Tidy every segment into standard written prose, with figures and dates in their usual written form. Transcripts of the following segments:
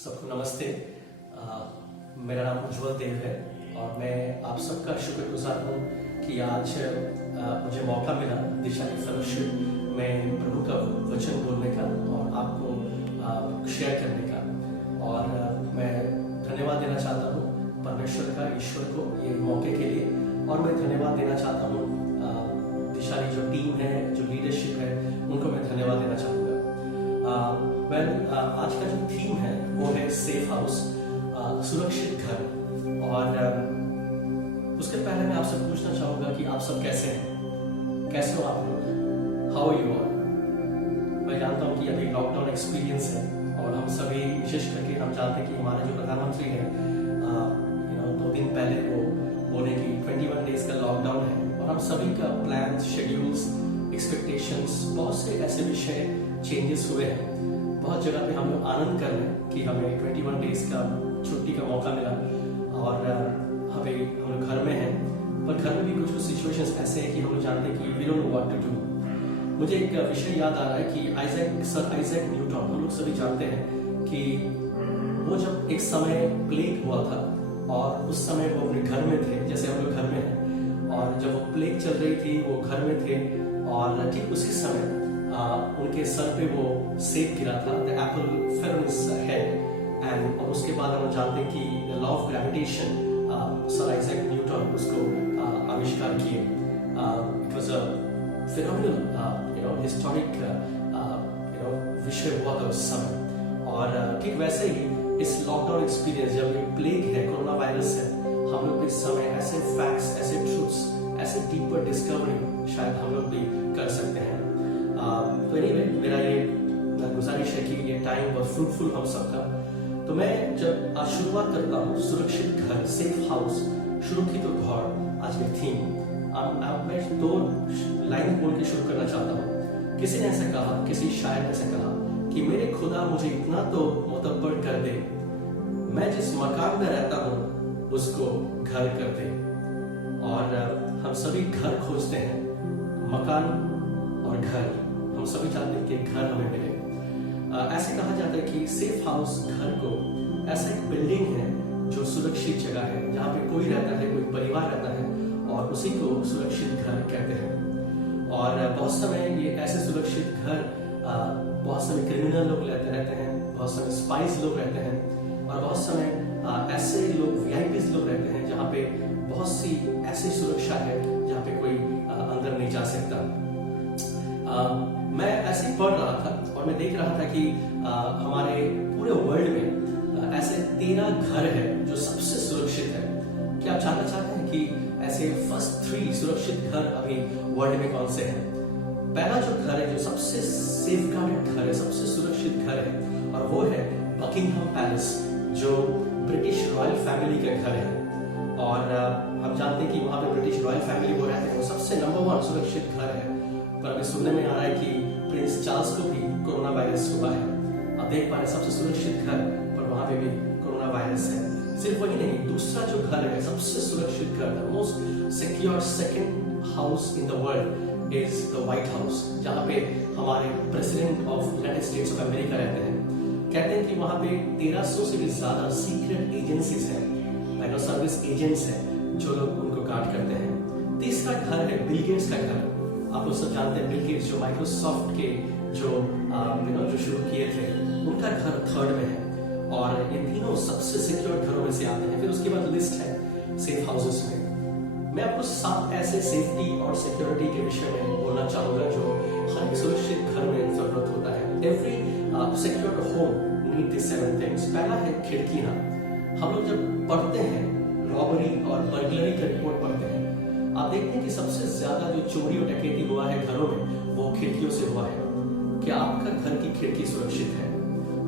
सबको नमस्ते। मेरा नाम उज्जवल देव है और मैं आप सबका शुक्रगुजार हूँ कि आज मुझे मौका मिला दिशा की फेलोशिप में प्रभु का वचन बोलने का और आपको शेयर करने का। और मैं धन्यवाद देना चाहता हूँ परमेश्वर का, ईश्वर को ये मौके के लिए। और मैं धन्यवाद देना चाहता हूँ दिशा की जो टीम है, जो लीडरशिप है, उनको मैं धन्यवाद देना चाहूँगा। आज का जो थीम है वो है सेफ हाउस, सुरक्षित घर। और उसके पहले मैं आपसे पूछना चाहूंगा कि आप सब कैसे हैं, कैसे हो आप लोग, हाउ यू आर। मैं जानता हूँ कि अभी लॉकडाउन एक्सपीरियंस है और हम सभी, विशेष करके हम जानते हैं कि हमारे जो प्रधानमंत्री हैं 2 दिन पहले वो बोले कि 21 डेज का लॉकडाउन है। और हम सभी का प्लान, शेड्यूल्स, एक्सपेक्टेशंस, बहुत से ऐसे विषय चेंजेस हुए हैं। बहुत जगह पे हम लोग आनंद कर रहे हैं कि हमें 21 डेज का छुट्टी का मौका मिला और हम लोग घर में हैं। पर घर में भी कुछ सिचुएशंस ऐसे हैं कि हम लोग जानते हैं कि we don't know what to do. मुझे एक विषय याद आ रहा है कि सर आइजैक न्यूटन, हम लोग सभी जानते हैं कि वो जब एक समय प्लेग हुआ था और उस समय वो अपने घर में थे, जैसे हम लोग घर में हैं, और जब वो प्लेग चल रही थी वो घर में थे और ठीक उसी समय उनके सर पे वो सेब गिरा था, the Apple fell on his head. And और उसके बाद हम जानते हैं कि the law of gravitation, sir Isaac Newton उसको आविष्कार किए। It was a phenomenal historic विषय हुआ था उस समय। और ठीक वैसे ही इस लॉकडाउन एक्सपीरियंस, जब ये प्लेग है, कोरोना वायरस है, हम लोग इस समय ऐसे फैक्ट्स, ऐसे ट्रूथ्स, ऐसे डीपर डिस्कवरी शायद हम लोग भी कर सकते हैं। तो एनीवे, मेरा ये गुजारिश है कि ये टाइम बहुत फ्रूटफुल हम सबका। तो मैं जब आज शुरुआत करता हूँ सुरक्षित घर, सेफ हाउस, सुरक्षित घर, आज की थीम, मैं 2 लाइन बोल के शुरू करना चाहता हूँ। किसी ने ऐसा कहा, किसी शायर ने ऐसा कहा कि मेरे खुदा मुझे इतना तो मुतब्बर कर दे, मैं जिस मकान में रहता हूँ उसको घर कर दे। और हम सभी घर खोजते हैं, मकान और घर, हम सभी चाहते हैं कि घर हमें मिले। ऐसे कहा जाता है कि सेफ हाउस घर को ऐसा एक बिल्डिंग है जो सुरक्षित जगह है, जहाँ पे कोई रहता है, कोई परिवार रहता है और उसी को सुरक्षित घर कहते हैं। और बहुत समय ये ऐसे सुरक्षित घर, बहुत समय क्रिमिनल लोग रहते हैं, बहुत समय स्पाइस लोग रहते हैं, और बहुत समय ऐसे लोग, वीआईपीज लोग रहते हैं जहाँ पे बहुत सी ऐसी सुरक्षा है जहाँ पे कोई अंदर नहीं जा सकता। मैं ऐसे ही पढ़ रहा था और मैं देख रहा था कि हमारे पूरे वर्ल्ड में ऐसे 13 घर है जो सबसे सुरक्षित है। क्या आप जानना चाहते हैं कि ऐसे फर्स्ट 3 सुरक्षित घर अभी वर्ल्ड में कौन से हैं? पहला जो घर है, जो सबसे सेफगार्डेड घर है, सबसे सुरक्षित घर है, और वो है बकिंगहम पैलेस, जो ब्रिटिश रॉयल फैमिली का घर है। और हम जानते हैं कि वहाँ पे ब्रिटिश रॉयल फैमिली वो रहते हैं, वो सबसे नंबर 1 सुरक्षित घर है। पर अभी सुनने में आ रहा है कि प्रिंस चार्ल्स को भी कोरोना वायरस हुआ है। अब देख पा रहे सबसे सुरक्षित घर, पर वहां पे भी कोरोना वायरस है। सिर्फ वही नहीं, दूसरा जो घर है, सबसे सुरक्षित घर, the most secure second house in the world is the white house, जहाँ पे हमारे president of United states of America रहते हैं। कहते हैं कि वहां पे 1300 से भी ज्यादा सीक्रेट एजेंसीज हैं, सर्विस एजेंट्स हैं, जो लोग उनको गार्ड करते हैं। तीसरा घर है बिल गेट्स का घर। आप लोग सब जानते हैं बिल गेट्स, जो माइक्रोसॉफ्ट के जो शुरू किए थे, उनका घर 3rd में है। और ये तीनों सबसे सिक्योर घरों में से आते हैं। फिर उसके बाद लिस्ट है सेफ हाउसेस में। मैं आपको 7 ऐसे सेफ्टी और सिक्योरिटी के विषय में बोलना चाहूंगा जो हर एक सुरक्षित घर में जरूरत होता है। Every secure home need this 7 things. पहला है खिड़कियां। हम लोग जब पढ़ते हैं रॉबरी और बर्गलरी का रिपोर्ट पढ़ते हैं, आप देखते हैं कि सबसे ज्यादा जो चोरी और डकैती हुआ है घरों में, वो खिड़कियों से हुआ है। क्या आपका घर की खिड़की सुरक्षित है?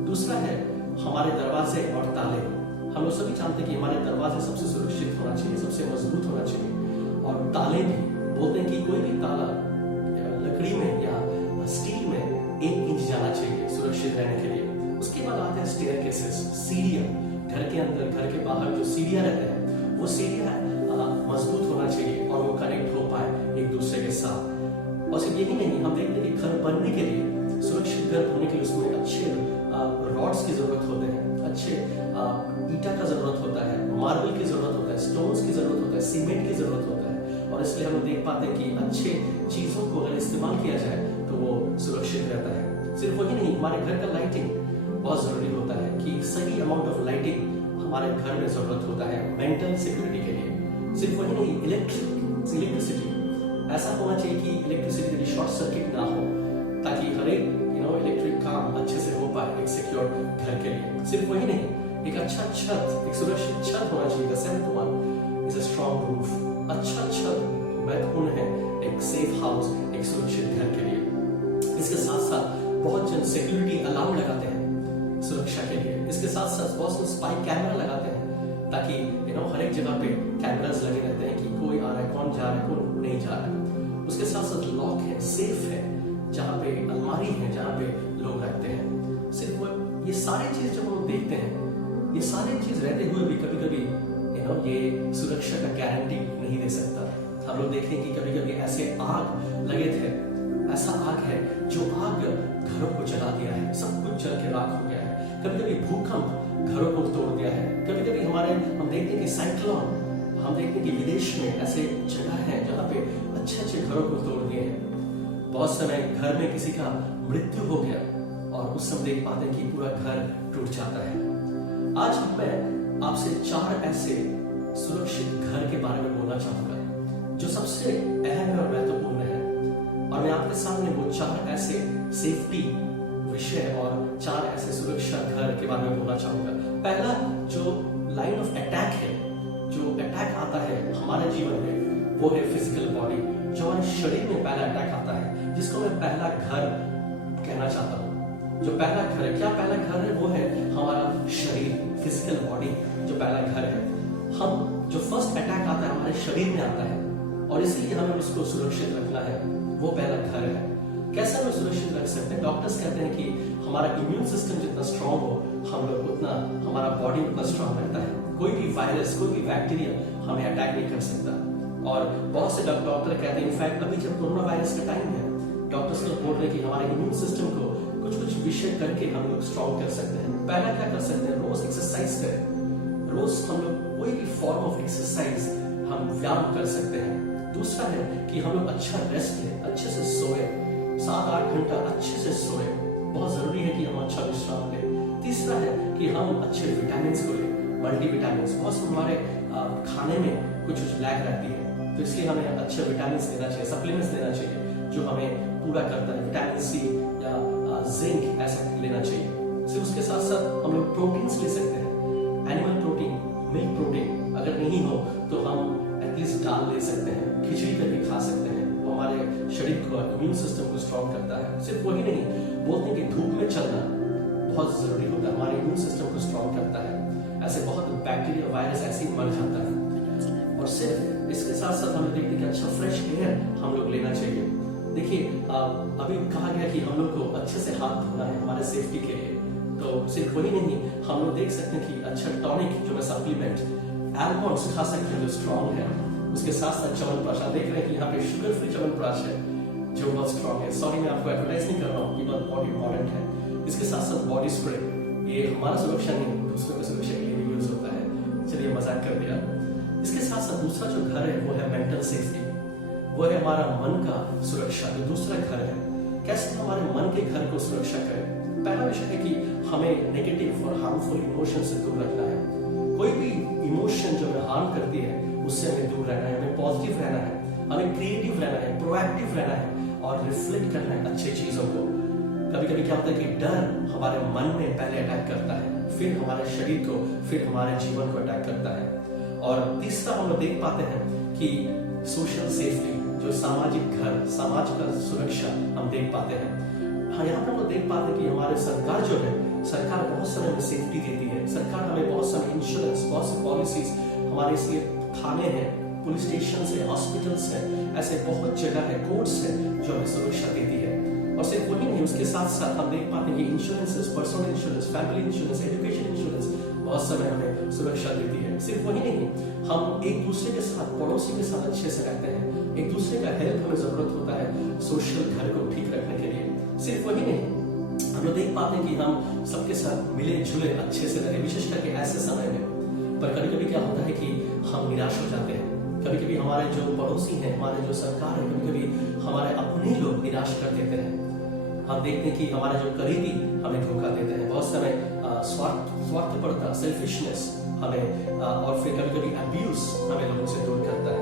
दूसरा है हमारे दरवाजे और ताले। हम लोग सभी जानते हैं कि हमारे दरवाजे सबसे सुरक्षित होना चाहिए, सबसे मजबूत होना चाहिए। और ताले भी बोलते हैं कि कोई भी ताला लकड़ी में या स्टील में 1 इंच जाना चाहिए सुरक्षित रहने के लिए। उसके बाद आते हैं स्टेयरकेसेस, सीढ़ियां। घर के अंदर, घर के बाहर जो सीढ़ियां रहते हैं, वो सीढ़ियां मजबूत होना चाहिए और वो कनेक्ट हो पाए एक दूसरे के साथ। और सिर्फ यही नहीं, हम देखते हैं कि घर बनने के लिए, सुरक्षित घर बनने के लिए उसमें अच्छे रॉड्स की जरूरत होते हैं, अच्छे ईटा का जरूरत होता है, मार्बल की जरूरत होता है, स्टोन्स की जरूरत होता है, सीमेंट की जरूरत होता है। और इसलिए हम देख पाते हैं कि अच्छे चीजों को अगर इस्तेमाल किया जाए तो वो सुरक्षित रहता है। सिर्फ वही नहीं, हमारे घर का लाइटिंग बहुत जरूरी होता है कि सही अमाउंट ऑफ लाइटिंग हमारे घर में जरूरत होता है मेंटल सिक्योरिटी के लिए। सिर्फ वही नहीं, इलेक्ट्रिसिटी ऐसा होना चाहिए कि इलेक्ट्रिसिटी की शॉर्ट सर्किट ना हो, ताकि हर एक इलेक्ट्रिक काम अच्छे से हो पाए एक सिक्योर घर के लिए। सिर्फ वही नहीं, एक अच्छा छत, एक सुरक्षित छत होना चाहिए। The seventh one is a strong roof। अच्छा छत महत्वपूर्ण है एक सेफ हाउस, एक सुरक्षित घर के लिए। इसके साथ साथ बहुत जन सिक्योरिटी अलार्म लगाते हैं सुरक्षा के लिए। इसके साथ साथ बहुत से स्पाई कैमरा लगाते हैं ताकि हर एक जगह पे कैमरास लगे रहते हैं कि कोई आ रहा है, कौन जा रहा है, कौन नहीं जा रहा है। उसके साथ साथ लॉक है, सेफ है, जहाँ पे अलमारी है, जहाँ पे लोग रहते हैं। सिर्फ ये सारी चीज जब हम देखते हैं, ये सारी चीज रहते हुए भी कभी कभी ये सुरक्षा का गारंटी नहीं दे सकता। हम लोग देखें कि कभी कभी ऐसे आग लगे थे, ऐसा आग है जो आग घरों को जला दिया है, सब कुछ जल के राख हो गया है। कभी कभी भूकंप घरों को तोड़ दिया है। कभी कभी हम देखते हैं कि साइक्लोन, हम देखते हैं कि विदेश में ऐसे जगह है जहाँ पे अच्छे अच्छे घरों को तोड़ दिए हैं। बहुत समय घर में किसी का मृत्यु हो गया और उस समय देख पाते हैं कि पूरा घर टूट जाता है। आज मैं आपसे 4 ऐसे सुरक्षित घर के बारे में बोलना चाहूंगा जो सबसे अहम और महत्वपूर्ण है। और मैं आपके सामने वो 4 ऐसे सेफ्टी विषय और 4 ऐसे सुरक्षा घर के बारे में बोलना चाहूंगा। पहला जो लाइन ऑफ अटैक है, जो अटैक आता है हमारे जीवन में, वो है फिजिकल बॉडी। जो हमारे शरीर में पहला अटैक आता है, जिसको मैं पहला घर कहना चाहता हूँ। जो पहला घर है, क्या पहला घर है? वो है हमारा शरीर, फिजिकल बॉडी जो पहला घर है। हम जो फर्स्ट अटैक आता है हमारे शरीर में आता है और इसलिए हमें उसको सुरक्षित रखना है। वो पहला घर है। कैसे हमें सुरक्षित रख सकते हैं? डॉक्टर्स कहते हैं कि हमारा इम्यून सिस्टम जितना स्ट्रांग हो, हम लोग उतना, हमारा बॉडी उतना स्ट्रांग रहता है। कोई भी वायरस, कोई भी बैक्टीरिया हमें अटैक नहीं कर सकता। और बहुत से डॉक्टर कहते हैं, इनफैक्ट अभी जब कोरोना वायरस का टाइम है, डॉक्टर्स लोग बोल रहे हैं कि हमारे इम्यून सिस्टम को कुछ कुछ विषय करके हम लोग स्ट्रांग कर सकते हैं। पहला क्या कर सकते हैं? रोज एक्सरसाइज करें। रोज हम लोग कोई भी फॉर्म ऑफ एक्सरसाइज, हम व्यायाम कर सकते हैं। दूसरा है कि हम लोग अच्छा रेस्ट लें, अच्छे से सोए, 7-8 घंटा अच्छे से सोए। बहुत जरूरी है कि हम अच्छा विश्राम लें। तीसरा है कि हम अच्छे विटामिन को लें, मल्टीविटामिन। बहुत से हमारे खाने में कुछ लैक रहती है, तो इसलिए हमें अच्छे विटामिन लेना चाहिए, सप्लीमेंट्स लेना चाहिए जो हमें पूरा करता है। विटामिन सी या जिंक ऐसा लेना चाहिए। सिर्फ उसके साथ साथ हम लोग प्रोटीन्स ले सकते हैं, एनिमल प्रोटीन, मिल्क प्रोटीन। अगर नहीं हो तो हम एटलीस्ट दाल ले सकते हैं, खिचड़ी करके खा सकते हैं। वो हमारे शरीर को, इम्यून सिस्टम को स्ट्रॉन्ग करता है। सिर्फ वही नहीं, बोलते हैं कि धूप में चलना बहुत जरूरी होता है, हमारे इम्यून सिस्टम को स्ट्रॉन्ग करता है। ऐसे बहुत बैक्टीरिया, वायरस ऐसे ही मर जाता है। और सिर्फ इसके साथ साथ हमें देखते हैं कि अच्छा फ्रेश एयर हम लोग लेना चाहिए। देखिए, अभी कहा गया कि हम लोग को अच्छे से हाथ धोना है हमारे सेफ्टी के लिए। तो सिर्फ वही नहीं, हम लोग देख सकते हैं कि अच्छा टॉनिक जो है, सप्लीमेंट, आलमंड्स खा सकते हैं जो स्ट्रॉन्ग है। उसके साथ साथ च्यवनप्राश, आप देख रहे हैं कि यहाँ पे शुगर फ्री च्यवनप्राश है जो बहुत स्ट्रॉन्ग है। सॉरी, मैं आपको एडवर्टाइज नहीं कर रहा हूँ, ये बहुत इंपॉर्टेंट है। इसके साथ साथ बॉडी स्प्रे, ये हमारा सुरक्षा नहीं, दूसरों की सुरक्षा के लिए भी यूज होता है। चलिए, मजाक कर दिया। इसके साथ साथ दूसरा जो घर है वो है मेंटल सेफ्टी, वो है हमारा मन का सुरक्षा। जो दूसरा घर है, कैसे हमारे मन के घर को सुरक्षा करें? पहला विषय है कि हमें नेगेटिव और हार्मफुल इमोशन से दूर रखना है। कोई भी इमोशन जो हमें हार्म करती है उससे हमें दूर रहना है। हमें पॉजिटिव रहना है, हमें क्रिएटिव रहना है, प्रोएक्टिव रहना है और रिफ्लेक्ट करना है अच्छी चीजों को। कभी कभी क्या होता है कि डर हमारे मन में पहले अटैक करता है, फिर हमारे शरीर को, फिर हमारे जीवन को अटैक करता है। और तीसरा हम लोग देख पाते हैं कि सोशल सेफ्टी, जो सामाजिक घर, समाज का सुरक्षा हम देख पाते हैं। हाँ, यहाँ पर हम लोग देख पाते हैं कि हमारे सरकार जो है, सरकार बहुत सारे हमें सेफ्टी देती है। सरकार हमें बहुत सारे इंश्योरेंस, बहुत सी पॉलिसीज, हमारे इसलिए थाने हैं, पुलिस स्टेशन है, हॉस्पिटल्स हैं, ऐसे बहुत जगह है, कोर्ट्स है जो हमें सुरक्षा देती है। और सिर्फ वही नहीं, उसके साथ साथ हम देख पाते हैं कि insurances, personal insurance, family insurance, education insurance बहुत समय हमें सुरक्षा देती है। सिर्फ वही नहीं, हम एक दूसरे के साथ, पड़ोसी के साथ अच्छे से रहते हैं। एक दूसरे का हेल्प हमें जरूरत होता है सोशल घर को ठीक रखने के लिए। सिर्फ वही नहीं, हम हम लोग देख पाते हैं कि हम सबके साथ मिले जुले अच्छे से रहे, विशेष करके ऐसे समय में। पर कभी कभी क्या होता है कि हम निराश हो जाते हैं। कभी कभी हमारे जो पड़ोसी हैं, हमारे जो सरकार है, कभी कभी हमारे अपने लोग निराश कर देते हैं। हम देखते हैं कि हमारे जो करीबी हमें धोखा देते हैं। बहुत समय स्वार्थपरता, सेल्फिशनेस हमें और फिर कभी कभी अब्यूज हमें लोगों से दूर करता है।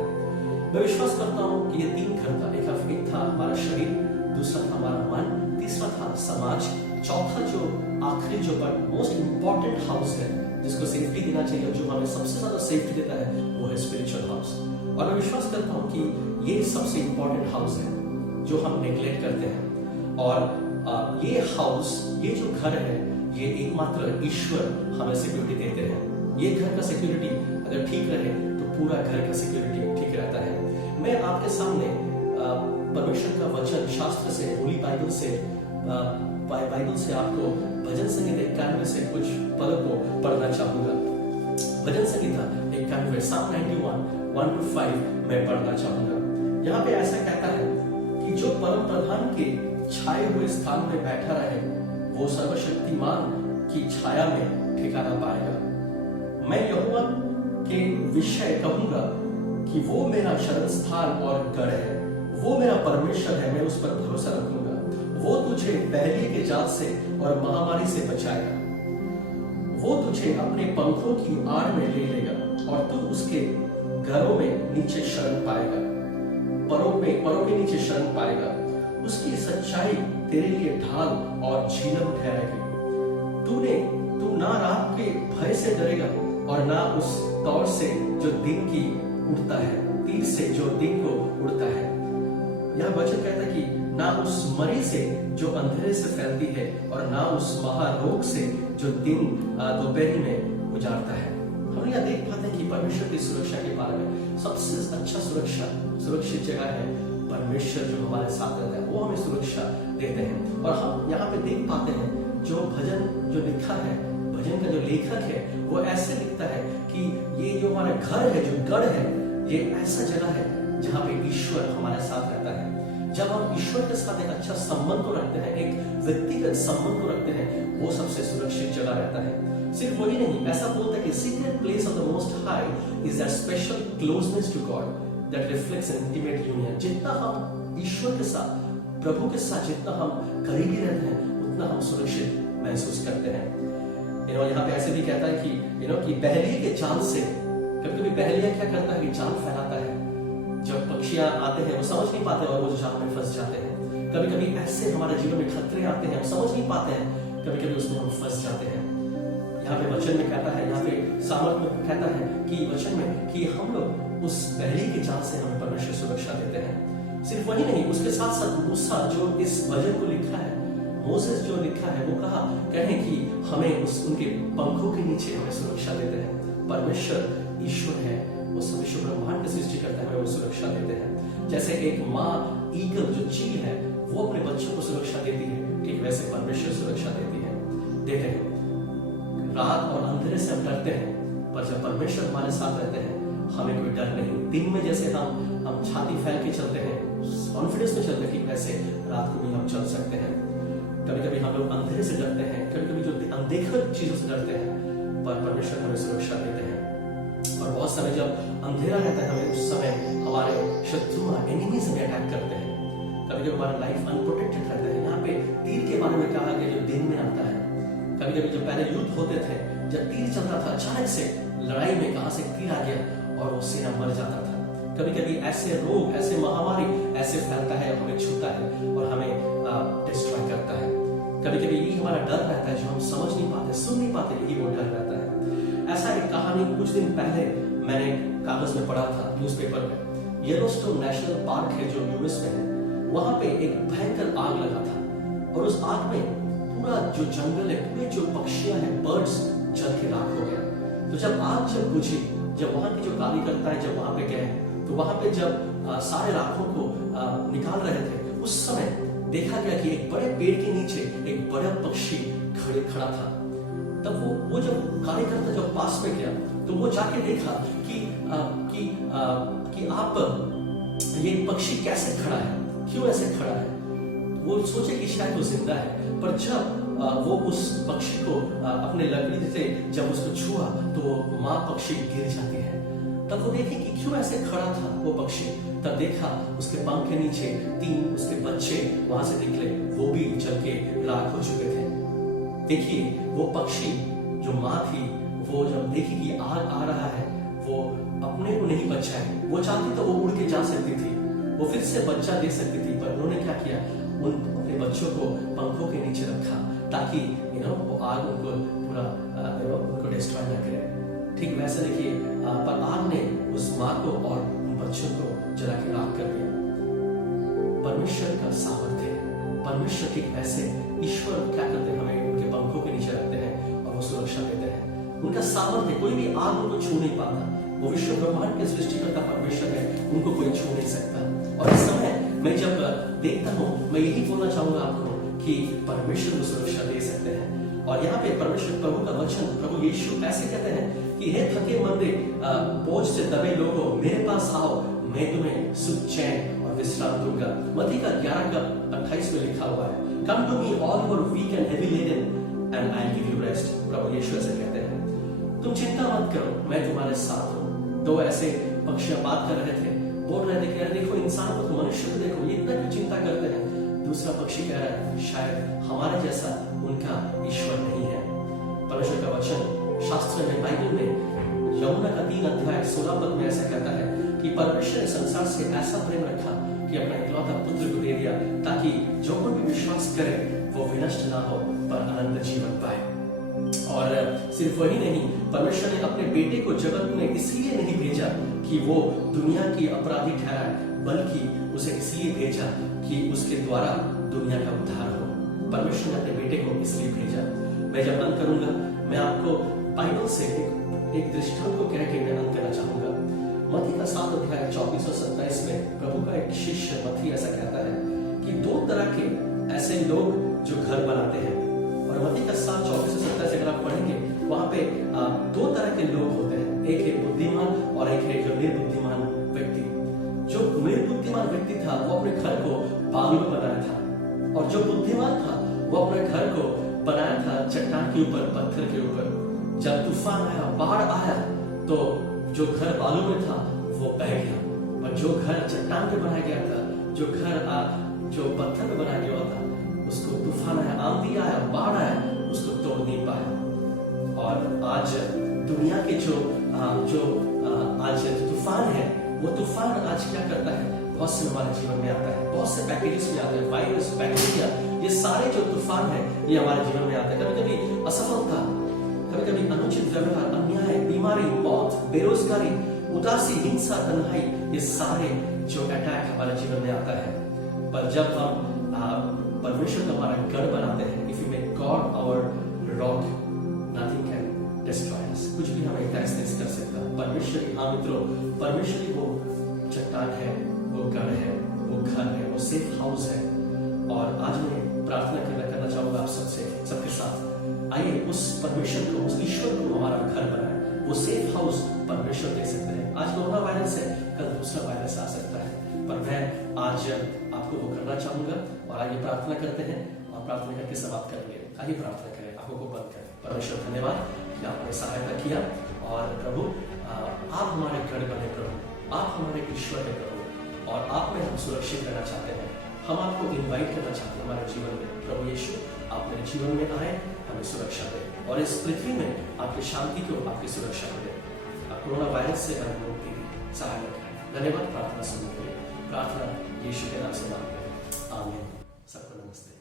मैं विश्वास करता हूँ कि ये 3 घर था। एक था हमारा शरीर, दूसरा था हमारा मन, तीसरा था समाज, चौथा जो आखिरी जो मोस्ट इंपॉर्टेंट हाउस है जिसको सेफ्टी देना चाहिए, जो हमें सबसे ज्यादा सेफ्टी देता है, वो है स्पिरिचुअल हाउस। और मैं विश्वास करता हूँ कि ये सबसे इंपॉर्टेंट हाउस है जो हम नेग्लेक्ट करते हैं। और ये हाउस, ये जो घर है, ये एकमात्र ईश्वर हमें सिक्योरिटी देते हैं। ये घर का सिक्योरिटी अगर ठीक रहे तो पूरा घर का सिक्योरिटी ठीक रहता है। मैं आपके सामने परमेश्वर का वचन शास्त्र से, होली बाइबल से आपको भजन संहिता 91 से कुछ पदों को पढ़ना चाहूंगा। भजन संहिता 91 Psalm 91 1 to 5 मैं पढ़ना चाहूंगा। यहाँ पे ऐसा कहता है कि जो परम प्रधान के छाए हुए स्थान में बैठा रहे, वो सर्वशक्तिमान की छाया में ठिकाना पाएगा। मैं यहोवा के विषय कहूंगा कि वो मेरा शरण स्थान और गढ़ है, वो मेरा परमेश्वर है, मैं उस पर भरोसा रखूंगा। वो तुझे बहली के जाल से और महामारी से बचाएगा। वो तुझे अपने पंखों की आड़ में ले लेगा और तू उसके घरों में नीचे शरण पाएगा, परों के नीचे शरण पाएगा। उसकी सच्चाई तेरे लिए ढाल और झीलम ठहरेगी। तू ना रात के भय से डरेगा और ना उस तौर से जो दिन की उड़ता है, तीर से जो दिन को उड़ता है। यह वचन कहता है कि ना उस मरी से जो अंधेरे से फैलती है और ना उस महारोग से जो दिन दोपहरी में उजाड़ता है। हम यह देख पाते हैं कि परमेश्वर की सुरक्षा के बारे में सबसे अच्छा सुरक्षित जगह है परमेश्वर जो हमारे साथ रहता है, वो हमें सुरक्षा देते हैं। और हम यहाँ पे देख पाते हैं जो भजन जो लिखा है, भजन का जो लेखक है, वो ऐसे लिखता है कि ये जो हमारा घर है, जो गढ़ है, ये ऐसा जगह है जहाँ पे ईश्वर हमारे साथ रहता है। जब हम ईश्वर के साथ एक अच्छा संबंध को रखते हैं, एक व्यक्तिगत संबंध को रखते हैं, वो सबसे सुरक्षित जगह रहता है। सिर्फ वही नहीं, ऐसा बोलता है कि secret place of the most high is that special closeness to God that reflects an intimate union. जितना हम ईश्वर के साथ, प्रभु के साथ जितना हम करीबी रहते हैं, उतना हम सुरक्षित महसूस करते हैं। यहाँ पे ऐसे भी कहता है कि बहलिए के जाल से, कभी बहलिया क्या करता है कि जाल फैलाता है। जब पक्षियां आते हैं वो समझ नहीं पाते और वो जाल में फंस जाते हैं। कभी ऐसे हमारे जीवन में खतरे आते हैं, हम समझ नहीं पाते हैं, कभी उसमें हम फंस जाते हैं। यहाँ पे वचन में कहता है, यहाँ पे सामर्थ में कहता है कि वचन में कि हम लोग उस बहली के जाल से हमें परमेश्वर सुरक्षा देते हैं। सिर्फ वही नहीं, उसके साथ साथ मूसा जो इस वचन को लिखा है, मोसेस जो लिखा है, वो कहे कि हमें उनके पंखों के नीचे हमें सुरक्षा देते हैं। परमेश्वर ईश्वर है, वो विश्व ब्रह्मांड की सृष्टि करते हैं, हमें वो सुरक्षा देते हैं। जैसे एक माँ ईगल जो चील है वो अपने बच्चों को सुरक्षा देती है, ठीक वैसे परमेश्वर सुरक्षा देते हैं। रात और अंधेरे से हम डरते हैं, पर जब परमेश्वर हमारे साथ रहते हैं हमें कोई डर नहीं। दिन में जैसे हम छाती फैल के चलते हैं, कॉन्फिडेंस में चलते हैं, कि वैसे रात को भी हम चल सकते हैं। कभी हम लोग अंधेरे से डरते हैं, कभी जो अनदेखी चीजों से डरते हैं, पर परमेश्वर हमें सुरक्षा देते हैं। और बहुत समय जब अंधेरा रहता है, हमें उस समय हमारे शत्रु एनिमीज हमें अटैक करते हैं। कभी हमारा लाइफ अनप्रोटेक्टेड रहता है। यहाँ पे तीर के बारे में कहा गया जो दिन में आता है। कभी जो पहले युद्ध होते थे, जब तीर चलता था, अचानक से लड़ाई में कहां से तीर आ गया और वो सेना मर जाता था। कभी ऐसे रोग, ऐसे महामारी ऐसे फैलता है, हमें छूता है और हमें डिस्ट्रॉय करता है। कभी यही हमारा डर रहता है जो हम समझ नहीं पाते, सुन नहीं पाते, यही वो डर रहता है। ऐसा एक कहानी कुछ दिन पहले मैंने कागज में पढ़ा था, न्यूज़पेपर में। येलोस्टोन नेशनल पार्क है जो यूएस में है, वहां पे एक भयंकर आग लगा था और उस आग में पूरा जो जंगल है, पूरे जो पक्षियां हैं, बर्ड्स जल के राख हो गया। तो जब आग बुझी, जब वहां के जो कार्यकर्ता है जब वहां पे गए, तो वहां पे जब सारे राखों को निकाल रहे थे, उस समय देखा गया कि एक बड़े पेड़ के नीचे एक बड़ा पक्षी खड़ा था। तब वो जब कार्यकर्ता जब पास में गया तो वो जाके देखा कि आप ये पक्षी कैसे खड़ा है, क्यों ऐसे खड़ा है। वो सोचे कि शायद वो जिंदा है, पर जब वो उस पक्षी को अपने लकड़ी से जब उसको छुआ तो माँ पक्षी गिर जाती है। तब वो देखे कि क्यों ऐसे खड़ा था वो पक्षी। तब देखा उसके पंख के नीचे 3 उसके बच्चे वहां से निकले, वो भी जल के राख हो चुके थे। देखिए वो पक्षी जो माँ थी, वो जब देखी कि आग आ रहा है, वो अपने को नहीं बचाए। वो चाहती तो वो उड़ के जा सकती थी, वो फिर से बच्चा दे सकती थी, पर उन्होंने क्या किया, उन अपने बच्चों को पंखों के नीचे रखा ताकि वो आग उनको पूरा उनको डिस्ट्रॉय न करे। ठीक वैसे देखिए पर आग ने उस माँ को और उन बच्चों को जला के राख कर दिया। परमेश्वर का सामर्थ्य है। परमेश्वर ठीक वैसे ईश्वर क्या करते हैं, हमें उनके पंखों के नीचे रखते हैं और वो सुरक्षा देते हैं। उनका सामर्थ्य, कोई भी आग उनको छू नहीं पाता। वो विश्व ब्रह्मांड के सृष्टिकर्ता परमेश्वर है, उनको कोई छू नहीं सकता। और इस समय मैं जब देखता हूँ, मैं यही बोलना चाहूंगा आपको कि परमेश्वर को सुरक्षा दे सकते हैं। और यहाँ पे परमेश्वर प्रभु का वचन, प्रभु यीशु ऐसे कहते हैं कि हे थके मंदे बोझ से दबे लोगों, मेरे पास आओ, मैं तुम्हें सुख चैन और विश्राम दूंगा। मत्ती का 11:28 में लिखा हुआ है, come to me all who are weak and heavy laden and I will give you rest. प्रभु यीशु ऐसे कहते हैं, तुम चिंता मत करो, मैं तुम्हारे साथ हूँ। 2 ऐसे पक्षियां बात कर रहे थे, बोल रहे थे कि देखो इंसान को, तो मनुष्य को देखो, ये इतना क्यों चिंता करते हैं। दूसरा पक्षी कह रहा है, शायद हमारे जैसा उनका ईश्वर नहीं है। परमेश्वर का वचन शास्त्र में, बाइबल में यमुना का 3 अध्याय 16 पद में ऐसा कहता है कि परमेश्वर ने संसार से ऐसा प्रेम रखा कि अपना इकलौता पुत्र को दे दिया ताकि जो कोई भी विश्वास करे वो विनष्ट ना हो पर अनंत जीवन पाए। और सिर्फ वही नहीं, परमेश्वर ने अपने बेटे को जगत में इसलिए नहीं भेजा कि वो दुनिया की अपराधी ठहराए, बल्कि उसे इसलिए भेजा कि उसके द्वारा दुनिया का उद्धार हो। परमेश्वर ने अपने बेटे को इसलिए भेजा। मैं जब अंत करूंगा, मैं आपको बाइबल से एक दृष्टांत को कह के मैं अंत करना चाहूंगा। मत्ती का 7 अध्याय 24 और 27 में प्रभु का एक शिष्य मत्ती ऐसा कहता है कि 2 तरह के ऐसे लोग जो घर बनाते हैं। और मत्ती का 7 24 और 27 अगर आप पढ़ेंगे, वहां पे 2 तरह के लोग होते हैं, एक है बुद्धिमान और एक है जो निर्बुद्धिमान व्यक्ति। जो निर्बुद्धिमान व्यक्ति था वो अपने घर को बालू में बनाया था, और जो बुद्धिमान था वो अपने घर को बनाया था चट्टान के ऊपर, पत्थर के ऊपर। जब तूफान आया, बाढ़ आया, तो जो घर बालू में था वो बह गया, और जो घर चट्टान पे बनाया गया था, जो घर जो पत्थर पे बनाया गया था, उसको तूफान आया, आंधी आया, बाढ़ आया, उसको तोड़ नहीं पाया। और आज दुनिया के जो आज तूफान है, वो तूफान आज क्या करता है, बहुत से हमारे जीवन में आता है, बहुत से पैकेजेस में आता है, वायरस, बैक्टीरिया, ये सारे जो तूफान है ये हमारे जीवन में आते हैं। कभी कभी असफलता, कभी कभी अनुचित व्यवहार, अन्याय, बीमारी, मौत, बेरोजगारी, उदासी, हिंसा, तन्हाई, ये सारे जो अटैक हमारे जीवन में आता है। पर जब हम परमेश्वर को हमारा गढ़ बनाते हैं, if you make God our rock, nothing can destroy us, कुछ भी हमें टैक्स नहीं कर सकता। परमेश्वर ही, हाँ मित्रों, परमेश्वर ही वो चट्टान है, वो गढ़ है, वो घर है, वो सेफ हाउस है। और आज मैं प्रार्थना करना चाहूंगा आप सबके साथ, आइए उस परमेश्वर को, उस ईश्वर को हमारा घर बनाए। वो सेफ हाउस परमेश्वर दे सकते हैं। आज कोरोना वायरस है, कल दूसरा वायरस आ सकता है, पर मैं आज आपको वो करना चाहूंगा। और आइए प्रार्थना करते हैं, और प्रार्थना करके समाप्त करेंगे। आइए प्रार्थना करें, आंखों को बंद करें। परमेश्वर धन्यवाद कि आपने सहायता किया, और प्रभु आप हमारे गढ़ बने, प्रभु आप हमारे ईश्वर है प्रभु, और आप में हम सुरक्षित रहना चाहते हैं। हम आपको इनवाइट करना चाहते हैं हमारे जीवन में। प्रभु यीशु, आप मेरे जीवन में आए, हमें सुरक्षा दें, और इस पृथ्वी में आपकी शांति को, आपकी सुरक्षा को दें। आप कोरोना वायरस से हमें मुक्ति दी, सहायता करें। धन्यवाद प्रार्थना सुनने के लिए। प्रार्थना यीशु के नाम से मांगते हैं, आमीन। सबको नमस्ते।